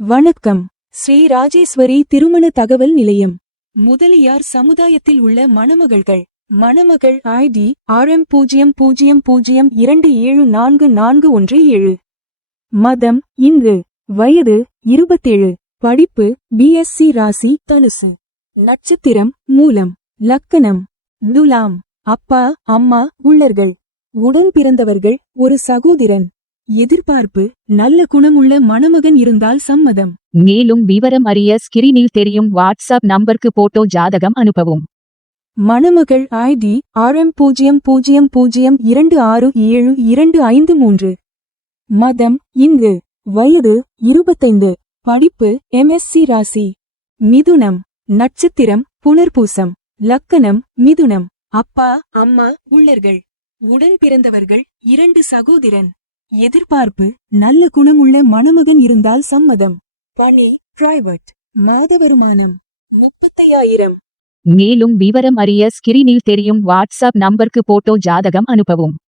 வணக்கம். ஸ்ரீ ராஜேஸ்வரி திருமண தகவல் நிலையம். முதலியார் சமுதாயத்தில் உள்ள மணமகள்கள். மணமகள் ஐடி RM0027444117. மதம் இந்து. வயது 27. படிப்பு BSc ராசி தனுசு. நட்சத்திரம் மூலம். லக்கணம் துலாம். அப்பா அம்மா உள்ளர்கள். உடன் பிறந்தவர்கள் ஒரு சகோதரன். எதிர்பார்ப்பு நல்ல குணமுள்ள மணமகன் இருந்தால் சம்மதம். மேலும் விவரம் அறிய ஸ்கிரீனில் தெரியும் வாட்ஸ்அப் நம்பருக்கு போட்டோ ஜாதகம் அனுப்பவும். மணமகள் ஐடி RM00267253. மதம் இந்து. வயது 25. படிப்பு MSc ராசி. மிதுனம். நட்சத்திரம் புனர்பூசம். லக்கணம் மிதுனம். அப்பா அம்மா உள்ளர்கள். உடன் பிறந்தவர்கள் 2 சகோதரன். எதிர்பார்ப்பு நல்ல குணமுள்ள மணமகன் இருந்தால் சம்மதம். பணி பிரைவேட். மாத வருமானம் 35,000. மேலும் விவரம் அறிய ஸ்கிரீனில் தெரியும் வாட்ஸ்அப் நம்பருக்கு போட்டோ ஜாதகம் அனுப்பவும்.